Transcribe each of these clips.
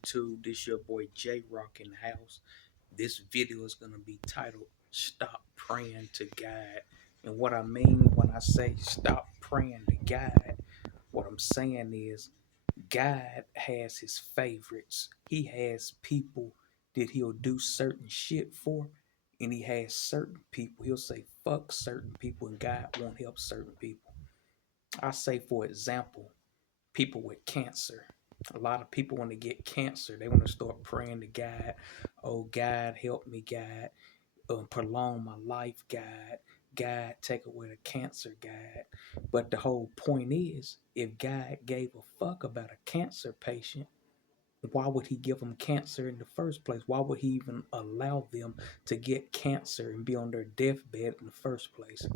YouTube? This your boy J Rock in the house. This video is gonna be titled "Stop Praying to God." And what I mean when I say stop praying to God, what I'm saying is God has his favorites. He has people that he'll do certain shit for, and he has certain people. He'll say fuck certain people, and God won't help certain people. I say, for example, people with cancer. A lot of people, when they get cancer, they want to start praying to God. Oh, God, help me, God. Prolong my life, God. God, take away the cancer, God. But the whole point is, if God gave a fuck about a cancer patient, why would he give them cancer in the first place? Why would he even allow them to get cancer and be on their deathbed in the first place?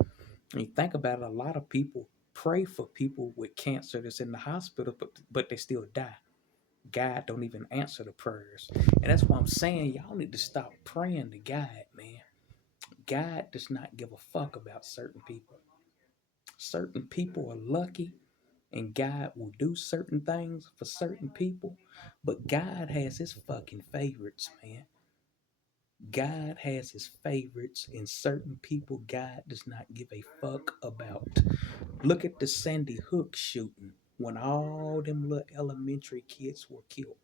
And you think about it, a lot of people pray for people with cancer that's in the hospital, but they still die. God don't even answer the prayers. And that's why I'm saying y'all need to stop praying to God, man. God does not give a fuck about certain people. Certain people are lucky and God will do certain things for certain people, but God has his fucking favorites, man. God has his favorites, and certain people God does not give a fuck about. Look at the Sandy Hook shooting when all them little elementary kids were killed.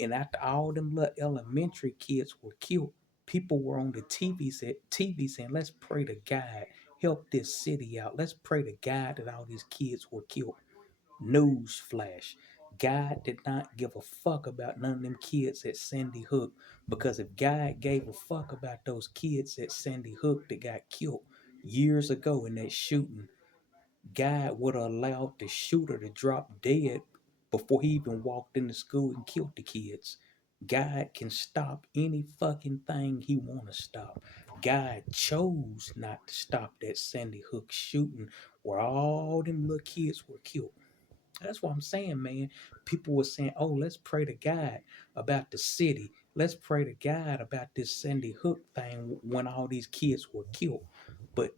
And after all them little elementary kids were killed, people were on the TV saying, let's pray to God, help this city out. Let's pray to God that all these kids were killed. News flash. God did not give a fuck about none of them kids at Sandy Hook, because if God gave a fuck about those kids at Sandy Hook that got killed years ago in that shooting, God would have allowed the shooter to drop dead before he even walked into school and killed the kids. God can stop any fucking thing he want to stop. God chose not to stop that Sandy Hook shooting where all them little kids were killed. That's what I'm saying, man. People were saying, oh, let's pray to God about the city. Let's pray to God about this Sandy Hook thing when all these kids were killed. But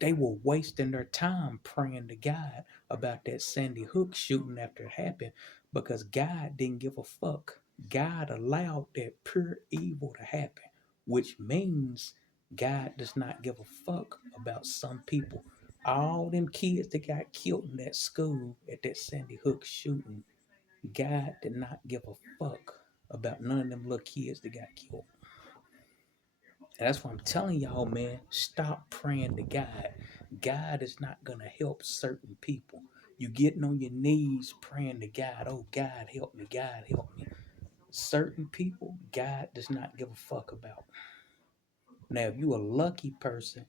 they were wasting their time praying to God about that Sandy Hook shooting after it happened, because God didn't give a fuck. God allowed that pure evil to happen, which means God does not give a fuck about some people. All them kids that got killed in that school at that Sandy Hook shooting, God did not give a fuck about none of them little kids that got killed. And that's why I'm telling y'all, man, stop praying to God. God is not going to help certain people. You getting on your knees praying to God, oh, God, help me, God, help me. Certain people, God does not give a fuck about. Now, if you a lucky person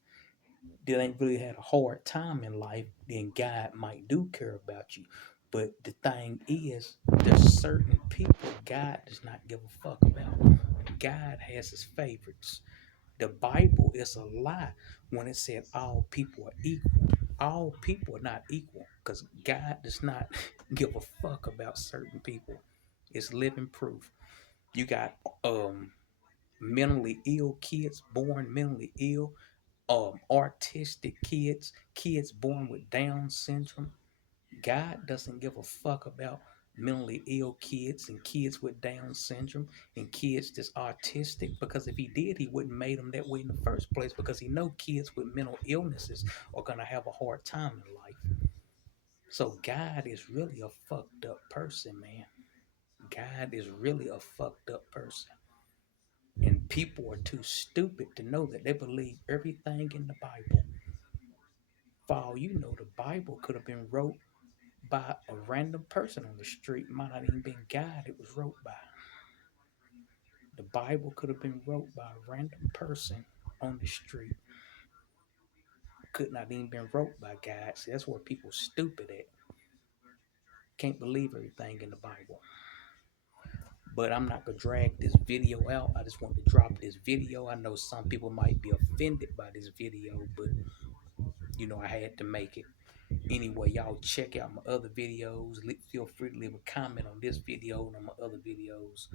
that ain't really had a hard time in life, then God might do care about you. But the thing is, there's certain people God does not give a fuck about. God has his favorites. The Bible is a lie when it said all people are equal. All people are not equal, because God does not give a fuck about certain people. It's living proof. You got mentally ill kids born mentally ill, autistic kids, kids born with Down syndrome. God doesn't give a fuck about mentally ill kids and kids with Down syndrome and kids that's autistic, because if he did, he wouldn't made them that way in the first place, because he know kids with mental illnesses are gonna have a hard time in life. So God is really a fucked up person, man. God is really a fucked up person. And people are too stupid to know that. They believe everything in the Bible. For all you know, the Bible could have been wrote by a random person on the street. Might not even been God it was wrote by. The Bible could have been wrote by a random person on the street. Could not even been wrote by God. See, that's where people stupid at. Can't believe everything in the Bible. But I'm not gonna drag this video out. I just want to drop this video. I know some people might be offended by this video, but I had to make it. Anyway, y'all check out my other videos. Feel free to leave a comment on this video and on my other videos.